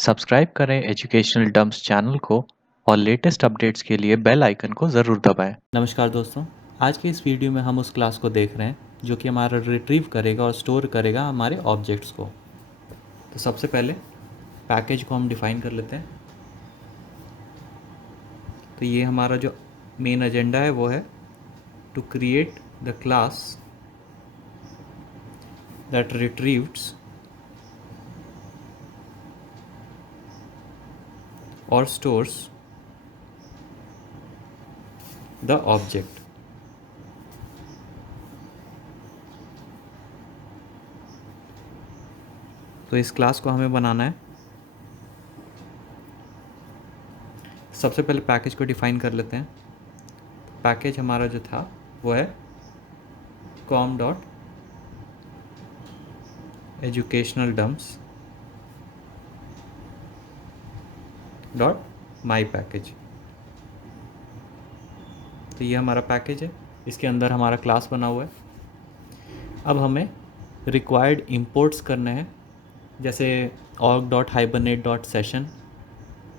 Subscribe करें educational dumps channel को और लेटेस्ट अपडेट्स के लिए बेल आइकन को ज़रूर दबाएं। नमस्कार दोस्तों, आज के इस वीडियो में हम उस क्लास को देख रहे हैं जो कि हमारा रिट्रीव करेगा और स्टोर करेगा हमारे ऑब्जेक्ट्स को। तो सबसे पहले पैकेज को हम डिफ़ाइन कर लेते हैं। तो ये हमारा जो मेन एजेंडा है वो है to create the class that retrieves और स्टोर्स द ऑब्जेक्ट। तो इस क्लास को हमें बनाना है। सबसे पहले पैकेज को डिफ़ाइन कर लेते हैं। पैकेज हमारा जो था वो है com dot educational dumps dot माई पैकेज। तो ये हमारा पैकेज है, इसके अंदर हमारा क्लास बना हुआ है। अब हमें रिक्वायर्ड इंपोर्ट्स करने हैं, जैसे org.hibernate.session,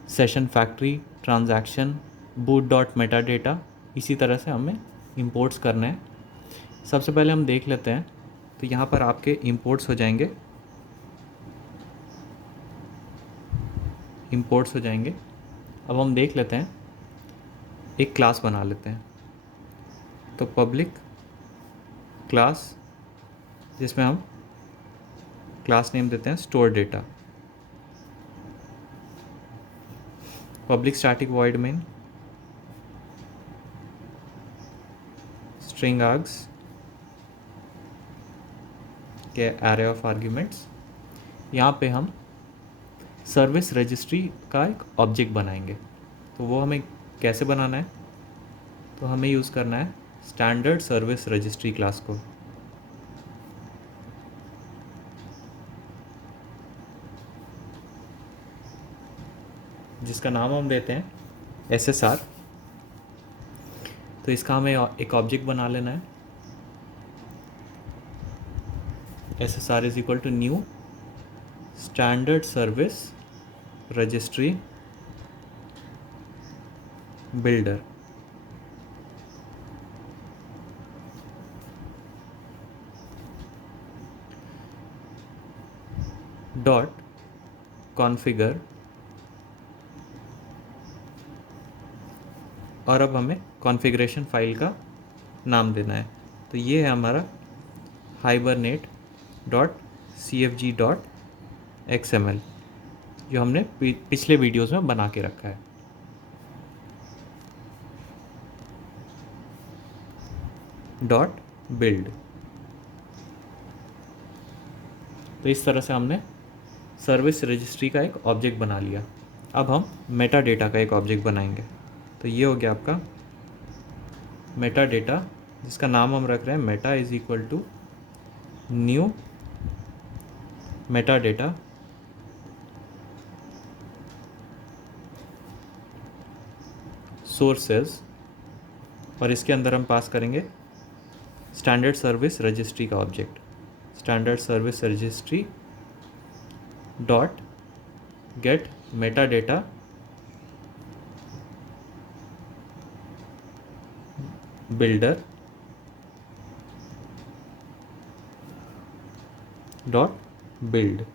session factory, transaction, boot.metadata। इसी तरह से हमें इंपोर्ट्स करने हैं। सबसे पहले हम देख लेते हैं। तो यहाँ पर आपके इंपोर्ट्स हो जाएंगे, अब हम देख लेते हैं, एक क्लास बना लेते हैं। तो पब्लिक क्लास, जिसमें हम क्लास नेम देते हैं store data. Public static void main string args के एरे ऑफ आर्ग्यूमेंट्स। यहाँ पे हम सर्विस रजिस्ट्री का एक ऑब्जेक्ट बनाएंगे। तो वो हमें कैसे बनाना है? तो हमें यूज़ करना है स्टैंडर्ड सर्विस रजिस्ट्री क्लास को। जिसका नाम हम देते हैं SSR। तो इसका हमें एक ऑब्जेक्ट बना लेना है। SSR is equal to new standard service registry builder. Dot configure. और अब हमें कॉन्फ़िगरेशन फाइल का नाम देना है। तो ये है हमारा hibernate.cfg.xml, जो हमने पिछले वीडियोस में बना के रखा है। Dot build. तो इस तरह से हमने सर्विस रजिस्ट्री का एक ऑब्जेक्ट बना लिया। अब हम मेटा डेटा का एक ऑब्जेक्ट बनाएंगे। तो ये हो गया आपका मेटा डेटा, जिसका नाम हम रख रहे हैं meta is equal to new meta data sources. और इसके अंदर हम पास करेंगे स्टैंडर्ड सर्विस रजिस्ट्री का object, standard service registry dot get meta data builder dot build.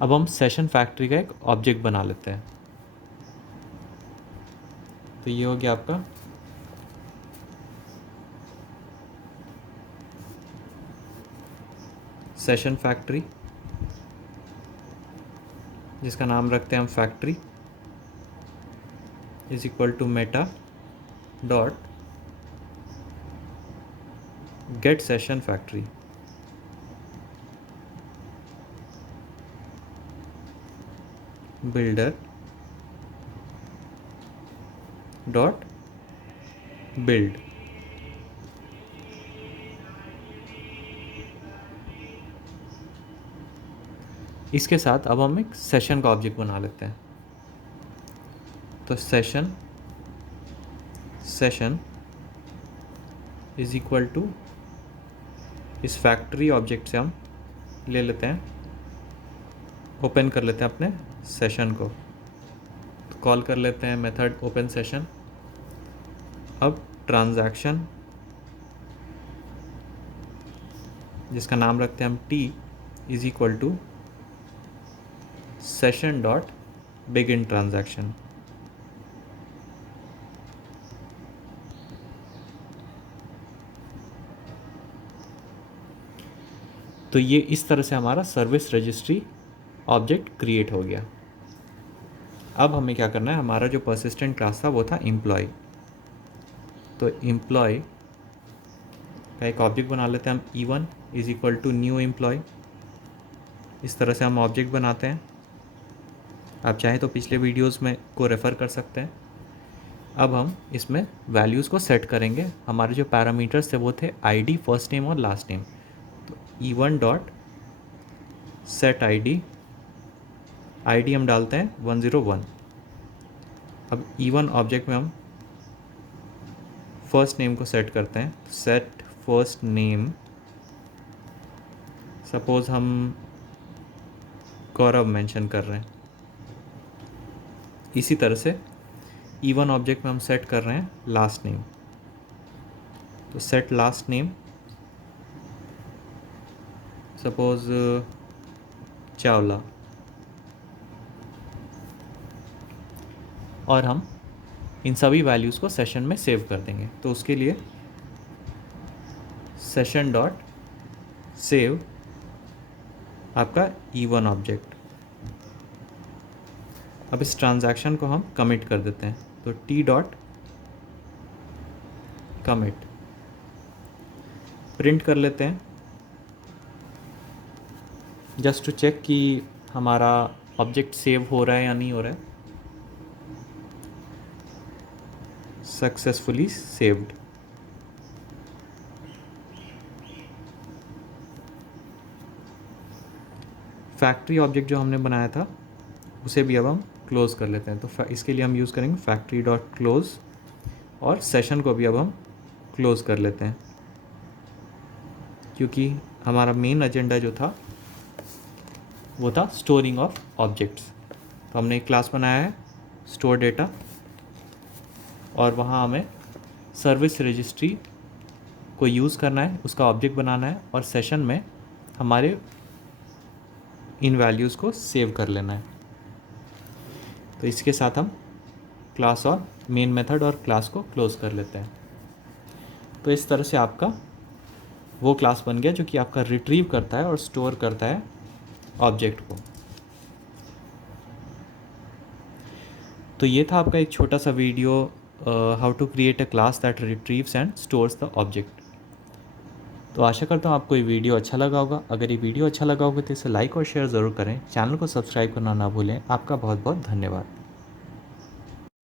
अब हम सेशन फैक्ट्री का एक ऑब्जेक्ट बना लेते हैं। तो ये हो गया आपका सेशन फैक्ट्री, जिसका नाम रखते हैं हम factory is equal to meta dot get session factory builder dot build. इसके साथ अब हम एक सेशन का ऑब्जेक्ट बना लेते हैं। तो सेशन इज इक्वल टू इस फैक्ट्री ऑब्जेक्ट से हम ले लेते हैं ओपन कर लेते हैं अपने सेशन को, तो कॉल कर लेते हैं मेथड ओपन सेशन। अब ट्रांजैक्शन जिसका नाम रखते हैं हम T is equal to session dot begin transaction. तो ये इस तरह से हमारा सर्विस रजिस्ट्री ऑब्जेक्ट क्रिएट हो गया। अब हमें क्या करना है, हमारा जो परसिस्टेंट क्लास था वो था एम्प्लॉय, तो एम्प्लॉय का एक ऑब्जेक्ट बना लेते हैं हम E1 is equal to new employ. इस तरह से हम ऑब्जेक्ट बनाते हैं। आप चाहें तो पिछले वीडियोस में को रेफ़र कर सकते हैं। अब हम इसमें वैल्यूज़ को सेट करेंगे। हमारे जो पैरामीटर्स थे वो थे आईडी, फर्स्ट नेम और लास्ट नेम। तो E1 डॉट सेट आईडी हम डालते हैं 101। अब E1 ऑब्जेक्ट में हम फर्स्ट नेम को सेट करते हैं, सेट फर्स्ट नेम, सपोज़ हम गौरव मेंशन कर रहे हैं। इसी तरह से E1 ऑब्जेक्ट में हम सेट कर रहे हैं लास्ट नेम, तो set last name suppose Chawla, और हम इन सभी वैल्यूज़ को सेशन में सेव कर देंगे। तो उसके लिए सेशन डॉट सेव आपका E1 ऑब्जेक्ट। अब इस ट्रांजैक्शन को हम कमिट कर देते हैं, तो टी डॉट कमिट प्रिंट कर लेते हैं जस्ट टू चेक कि हमारा ऑब्जेक्ट सेव हो रहा है या नहीं हो रहा है। Successfully saved. फैक्ट्री ऑब्जेक्ट जो हमने बनाया था उसे भी अब हम क्लोज़ कर लेते हैं, तो इसके लिए हम यूज़ करेंगे फैक्ट्री डॉट क्लोज़, और सेशन को भी अब हम क्लोज़ कर लेते हैं क्योंकि हमारा मेन एजेंडा जो था वो था स्टोरिंग ऑफ ऑब्जेक्ट्स। तो हमने एक क्लास बनाया है स्टोर डेटा, और वहाँ हमें सर्विस रजिस्ट्री को यूज़ करना है, उसका ऑब्जेक्ट बनाना है, और सेशन में हमारे इन वैल्यूज़ को सेव कर लेना है। तो इसके साथ हम क्लास और मेन मेथड और क्लास को क्लोज़ कर लेते हैं। तो इस तरह से आपका वो क्लास बन गया जो कि आपका रिट्रीव करता है और स्टोर करता है ऑब्जेक्ट को। तो ये था आपका एक छोटा सा video, how to create a class that retrieves and stores the object. तो आशा करता हूँ आपको ये वीडियो अच्छा लगा होगा। अगर ये वीडियो अच्छा लगा होगा तो इसे लाइक और शेयर ज़रूर करें। चैनल को सब्सक्राइब करना ना भूलें। आपका बहुत बहुत धन्यवाद।